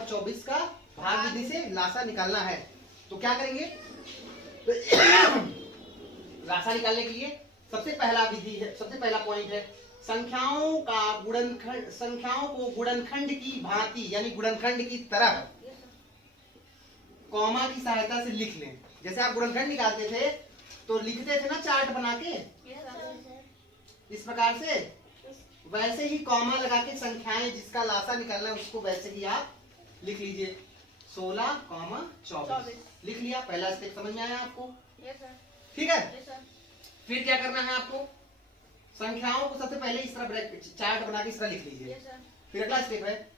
और 24 का भाग विधि से लासा निकालना है। तो क्या करेंगे? लासा निकालने के लिए सबसे पहला विधि है, सबसे पहला पॉइंट है संख्याओं का गुणनखंड, संख्याओं को गुणनखंड की भांति यानी गुणनखंड की तरह कॉमा की सहायता से लिख लें। जैसे आप गुणनखंड निकालते थे तो लिखते थे ना चार्ट बना के इस प्रकार से, वैसे ही कॉमा लगा के संख्याएं जिसका लासा निकालना है उसको वैसे ही आप लिख लीजिए। 16, 24 लिख लिया। पहला स्टेप समझ में आया आपको? ठीक है। फिर क्या करना है आपको? संख्याओं को सबसे पहले इस तरह चार्ट बना के इस तरह लिख लीजिए। फिर अगला स्टेप है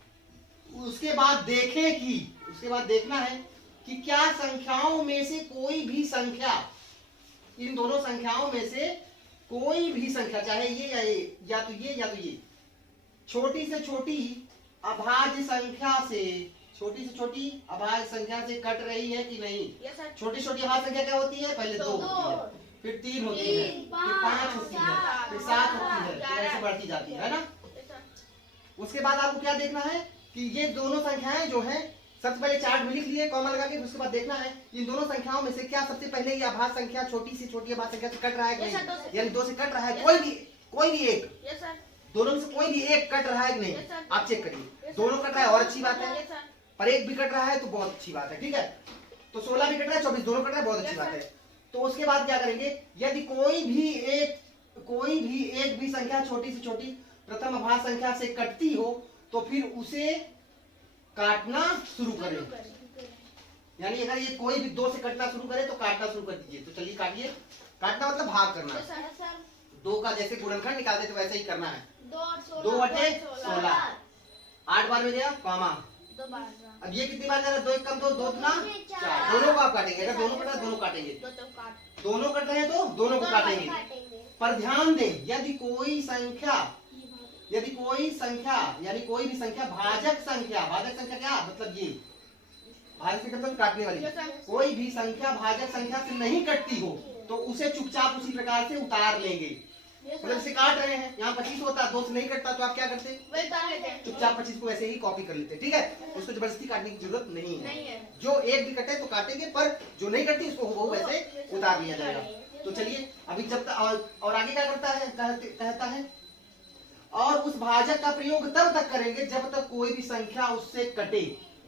उसके बाद देखें कि, उसके बाद देखना है कि क्या संख्याओं में से कोई भी संख्या, इन दोनों संख्याओं में से कोई भी संख्या, चाहे ये या तो ये या तो ये, छोटी से छोटी अभाज्य संख्या से, छोटी से छोटी अभाज्य संख्या से कट रही है कि नहीं। छोटी छोटी अभाज्य संख्या क्या होती है? पहले 2 होती है, फिर 3 होती है, फिर 5 होती है, फिर 7 होती है, फिर ऐसे बढ़ती जाती है ना। उसके बाद आपको क्या देखना है कि ये दोनों संख्याएं जो है, सबसे पहले चार्ट में लिख लिए कॉमा लगा के, उसके बाद देखना है इन दोनों संख्याओं में से क्या सबसे पहले ये अभाज्य संख्या छोटी से छोटी अभाज्य संख्या से कट रहा है कि नहीं, यानी 2 से कट रहा है। कोई भी एक, दोनों में से कोई भी एक कट रहा है कि नहीं, आप चेक करिए। दोनों कट रहा है और अच्छी बात है, पर एक भी कट रहा है तो बहुत अच्छी बात है। ठीक है, तो 16 भी कट रहा है, 24 दोनों कट रहा है, बहुत अच्छी बात है। तो उसके बाद क्या करेंगे? यदि कोई भी एक भी संख्या छोटी से छोटी प्रथम अभाज्य संख्या से कटती हो तो फिर उसे काटना शुरू करें। यानी अगर ये कोई भी 2 से कटना शुरू करे तो काटना शुरू कर दीजिए। तो चलिए काटिए। काटना मतलब भाग करना। 2 का जैसे गुणनखंड निकालते थे वैसे ही करना है। 2/16 8 बार में गया कॉमा। अब ये कितनी बार जा रहा है? 2 1 कम 2, 2 दूना 4। दोनों को आप काटेंगे। अगर दोनों कट रहा है दोनों काटेंगे, दोनों कट रहे हैं तो दोनों को काटेंगे। पर ध्यान दें, यदि कोई संख्या यानी कोई भी संख्या भाजक संख्या क्या मतलब? ये भाजक संख्या मतलब काटने वाली, कोई भी संख्या भाजक संख्या से नहीं कटती हो तो उसे चुपचाप उसी प्रकार से उतार लेंगे। मतलब इसे काट रहे हैं, यहाँ 25 होता, 2 से नहीं कटता तो आप क्या करते? चुपचाप 25 को वैसे ही कॉपी कर लेते। ठीक है, उसको जबरदस्ती काटने की जरूरत नहीं है। जो एक भी कटे तो काटेंगे, पर जो नहीं कटती उसको वो वैसे उतार लिया जाएगा। तो चलिए अभी जब तक और आगे क्या करता है? कहता है और उस भाजक का प्रयोग तब तक करेंगे जब तक कोई भी संख्या उससे कटे।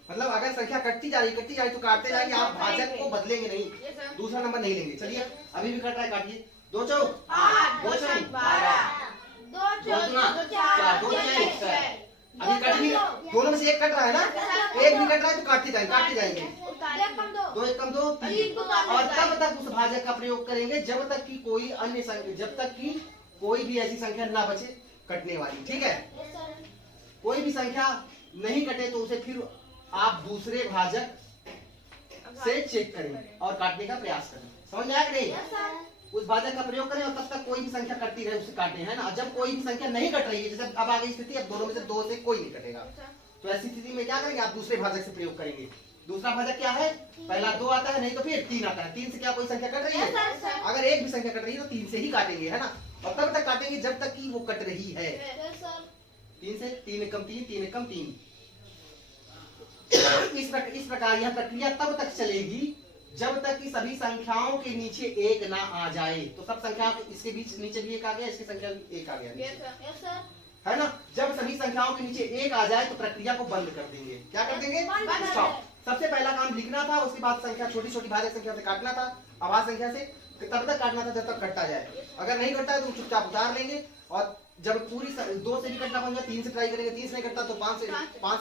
मतलब अगर संख्या कटती जा रही तो काटते जाएंगे, आप भाजक को बदलेंगे नहीं, दूसरा नंबर नहीं लेंगे। चलिए अभी भी कट रहा है, काटिए। 2 चौक 8, 2 चौक 12, 2 दूना 4, 2 6 6। अभी कट भी, दोनों में से एक कट रहा है ना, एक भी कट रहा है तो काटते जाएंगे। 2 1 कम 2 3। और तब तक उस भाजक का प्रयोग करेंगे जब तक कि कोई अन्य संख्या, जब तक कि कोई भी ऐसी संख्या ना बचे कटने वाली। ठीक है, कोई भी संख्या नहीं कटे तो उसे फिर आप दूसरे भाजक से चेक करें और काटने का प्रयास करें। समझ में आया कि नहीं? उस भाजक का प्रयोग करें और तब तक कोई भी संख्या कटती रहे उसे काटें, है ना। जब कोई भी संख्या नहीं कट रही है, जैसे अब आ गई स्थिति, अब दोनों में से 2 से कोई नहीं कटेगा, तो ऐसी स्थिति में क्या करेंगे? आप दूसरे भाजक से प्रयोग करेंगे। दूसरा भाजक क्या है? पहला 2 आता है, नहीं तो फिर 3 आता है। 3 से क्या कोई संख्या कट रही है? अगर एक भी संख्या कट रही है तो 3 से ही काटेंगे, है ना। और तब तक काटेंगे जब तक कि वो कट रही है। 3 से 3 1 कम 3, 3 1 कम 3। इस प्रकार यह प्रक्रिया तब तक चलेगी जब तक कि सभी संख्याओं के नीचे 1 ना आ जाए। तो सब संख्या इसके बीच नीचे भी 1 आ गया, इसकी संख्या भी 1 आ गया, है ना। जब सभी संख्याओं के नीचे 1 आ जाए तो प्रक्रिया को बंद कर देंगे। क्या कर देंगे? स्टॉप। सबसे पहला काम लिखना था, उसके बाद संख्या छोटी छोटी भाजक संख्या से काटना था, अभाज्य संख्या से तब तक काटना था जब तक कटता जाए। अगर नहीं कटता है तो चुपचाप उतार लेंगे। और जब पूरी 2 से भी कटना बन जाए 3 से ट्राई करेंगे, 3 से नहीं कटता तो 5 से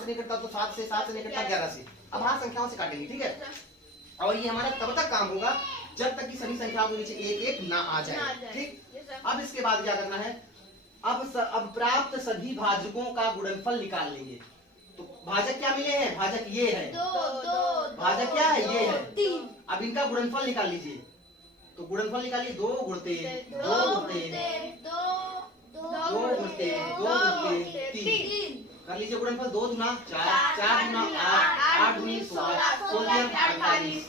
नहीं कटता तो 7 से नहीं कटता 11 से, अभाज्य संख्याओं से काटेंगे। ठीक है, और ये हमारा तब तक काम होगा जब तक कि सभी संख्याओं के नीचे 1 1 ना आ जाए। ठीक, अब इसके बाद क्या करना है? अब प्राप्त सभी भाजकों का गुणनफल निकाल लेंगे। तो भाजक क्या मिले हैं? भाजक ये है, भाजक क्या है? ये है 3। अब इनका गुणनफल निकाल लीजिए। तो गुणनफल निकालिए। 2 गुणते 3 कर लीजिए गुणनफल। 2 दूना 4, 4 दूना 8, 8 दूनी 16, 16 48।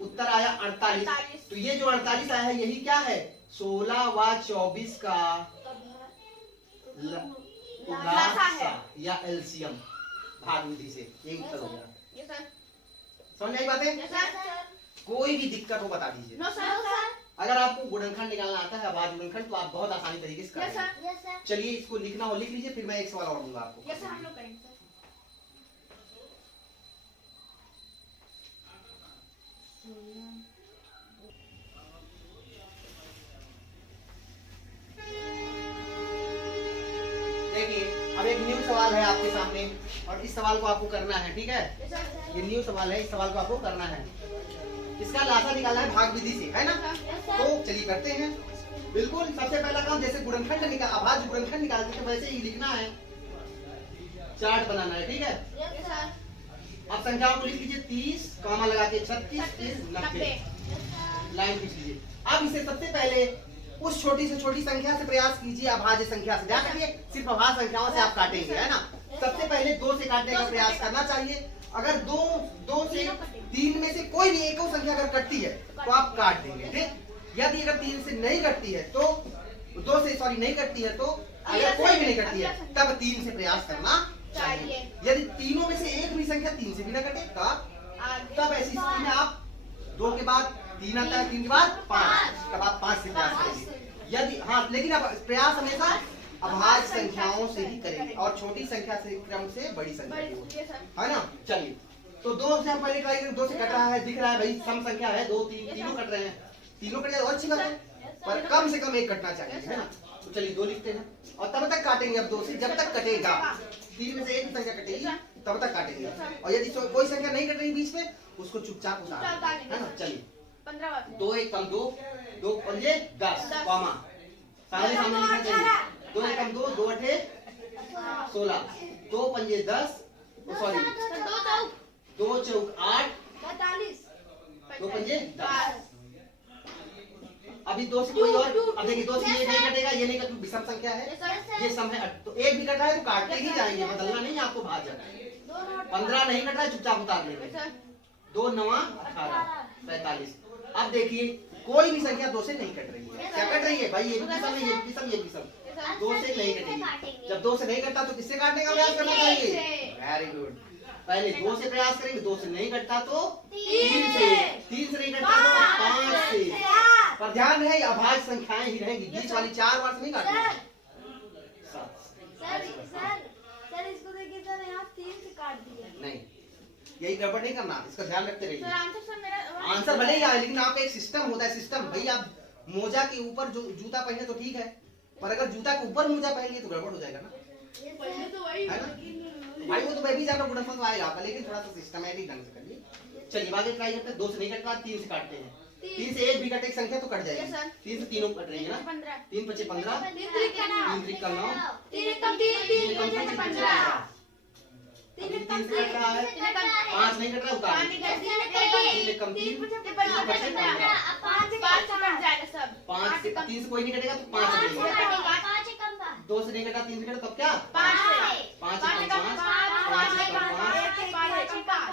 उत्तर आया 48। तो ये जो 48 आया है यही क्या है? 16 व 24 का लासा या एलसीएम। भाग विधि से। ये उत्तर हो गया। Yes sir. समझ आई बातें? Yes sir. कोई भी दिक्कत हो बता दीजिए। No sir. अगर आपको गुणनखंड निकालना आता है, अभाज्य गुणनखंड, तो आप बहुत आसानी तरीके से यस करेंगे। सर। चलिए इसको लिखना हो लिख लीजिए, फिर मैं एक सवाल और दूंगा आपको। यस सर, हम लोग करेंगे सर। देखिए अब एक न्यू सवाल है आपके सामने, और इस सवाल को आपको करना है, ठीक है? Yes sir. ये न्यू सवाल है, इस सवाल को आपको करना है। इसका लासा निकालना है भाग विधि से, है ना? तो चलिए करते हैं। बिल्कुल सबसे पहला काम, जैसे गुणनखंड निकाल, अभाज्य गुणनखंड निकालते थे वैसे ही लिखना है, चार्ट बनाना है, ठीक है? Yes sir. अब संख्याओं को लिख लीजिए 30 कॉमा लगा के 36 30 90 लाइन खींच लीजिए। अब इसे सबसे पहले उस छोटी से छोटी संख्या से प्रयास कीजिए, अभाज्य संख्या से। ध्यान रखिए सिर्फ अभाज्य संख्याओं से आप काटेंगे, है ना? सबसे पहले 2 से काटने का प्रयास करना चाहिए। अगर 2 से 3 में से कोई भी एक संख्या अगर कटती है तो आप काट देंगे, ठीक? यदि अगर 3 से नहीं कटती है तो 2 से सॉरी नहीं कटती है तो अगर कोई भी नहीं कटती है तब 3 से प्रयास करना चाहिए। यदि तीनों में से एक भी संख्या 3 से भी ना कटे तब ऐसी स्थिति में आप 2 के बाद 3 आता है, 3 के बाद 5, तब आप 5 से प्रयास करेंगे। यदि हाँ, लेकिन अब प्रयास हमेशा अभाज्य संख्याओं से ही करेंगे, और छोटी संख्या से क्रम से बड़ी संख्या की, है ना? चलिए तो 2 से हम पहले ट्राई करें। 2 से कट रहा है, दिख रहा है भाई सम संख्या है, 2 3 तीनों कट रहे हैं, तीनों कट जाए और अच्छी बात है, पर कम से कम एक कटना चाहिए, है ना? तो चलिए 2 लिखते हैं, और तब तक काटेंगे अब 2 से जब तक कटेगा। 3 में से एक भी संख्या कटेगी तब तक काटेंगे, और यदि कोई संख्या नहीं कट रही बीच में उसको चुपचाप उतार, है ना? चलिए 2 1 कम 2 2 पंजे 10 कॉमा सामने सामने लिखना चाहिए। 2 1 कम 2 2 8 16 2 पंजे 10 सॉरी 2 चौक 8 2 पंजे 10। अभी 2 से कोई और, अब देखिए 2 से ये नहीं कटेगा, ये नहीं कटेगा, विषम संख्या है, ये सम है, तो एक भी कटा है तो काटते ही जाएंगे, बदलना नहीं है आपको भाजक। 15 नहीं कट रहा है, चुपचाप उतार लेंगे। 2 9 18 45। अब देखिए कोई भी संख्या 2 से नहीं कट रही है, क्या कट रही है भाई? ये भी सम है, ये भी सम, ये भी सम, 2 से नहीं कटेगी। जब 2 से नहीं कटता तो किससे काटने का प्रयास करना चाहिए? Very good. पहले 2 से प्रयास करेंगे, 2 से नहीं कटता तो 3 से, 3 से नहीं कटता तो 5 से। पर ध्यान रहे अभाज्य संख्याएं ही रहेंगी, बीच वाली 4 बार से नहीं काटनी। सर इसको देखिए सर, यहाँ 3 से काट दिया। नहीं, यही गड़बड़ नहीं करना, इसका ध्यान रखते रहिए। आंसर आंसर भले ही आए, लेकिन आपका एक सिस्टम होता है। सिस्टम भाई, आप मोजा के ऊपर जो जूता पहने तो ठीक है, पर अगर जूता के ऊपर मोजा पहन लिए तो गड़बड़ हो जाएगा ना, है ना? भाई वो तो मैं भी जाना गुणनफल तो आएगा आपका, लेकिन थोड़ा सा सिस्टमैटिक ढंग से करिए। चलिए आगे ट्राई करते हैं। 2 से नहीं कट रहा, 3 से काटते हैं। 3 से एक भी कटे एक संख्या तो कट जाएगी, 3 से तीनों कट रही है ना? 3 5 15 3 3 का 9 3 कम 15 3 से कट रहा है, 5 नहीं कट रहा, उतार 3 कम 3 5 से 3 से कोई नहीं कटेगा तो 5 कटेगा। 2 से नहीं कटा, 3 से कटा तब क्या? 5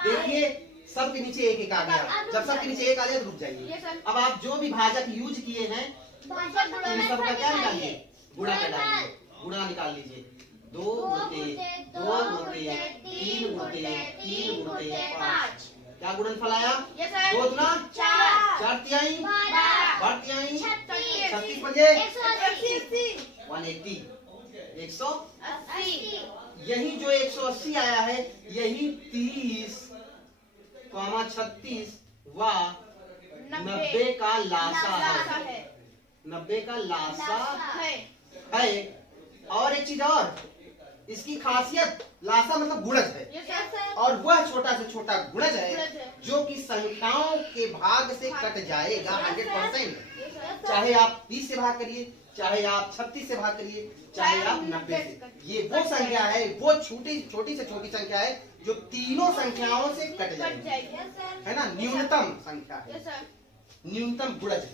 देखिए सबके नीचे एक एक आ गया, जब सबके नीचे एक आ जाए तो रुक जाइए। अब आप जो भी भाजक यूज किए हैं इन सब का क्या निकालिए? गुणा कर डालिए, गुणा निकाल लीजिए। 2 गुणते 2 गुणते 3 गुणते 3 गुणते 5, क्या गुणनफल आया? 2 दुना 4 तिहाई 12 तिहाई 36 पंजे 180 180। यही जो 180 आया है यही 30 36 व 90 का लासा है। 90 का लासा है। और एक चीज और, इसकी खासियत लासा मतलब गुणज है, और वह छोटा से छोटा गुणज है जो कि संख्याओं के भाग से कट जाएगा 100%। चाहे आप 30 से भाग करिए, चाहे आप 36 से भाग करिए, चाहे आप 90 से। ये वो संख्या है, वो छोटी से छोटी संख्या है जो तीनों संख्याओं से कट जाएगी, है ना? न्यूनतम संख्या है, न्यूनतम गुणज है,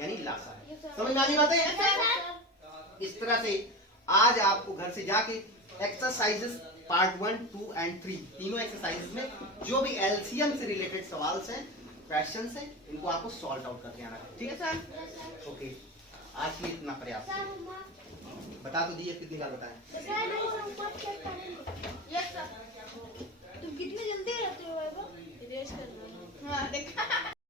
यानी लासा है। समझ में आ गई बातें? इस तरह से आज आपको घर से जाके एक्सरसाइजेस पार्ट 1, 2 एंड 3 तीनों एक्सरसाइजेस में जो भी एलसीएम से रिलेटेड सवाल्स हैं, क्वेश्चंस हैं, इनको आपको सॉल्व आउट करके आना है, ठीक है? ओके, आज के लिए इतना प्रयास। बता तो दिए कितनी बार बताएं। सर मैं ऊपर चेक करेंगे। Yes sir. तुम कितनी जल्दी रहते हो वैभव? रेस कर रहे हो। हां देखा।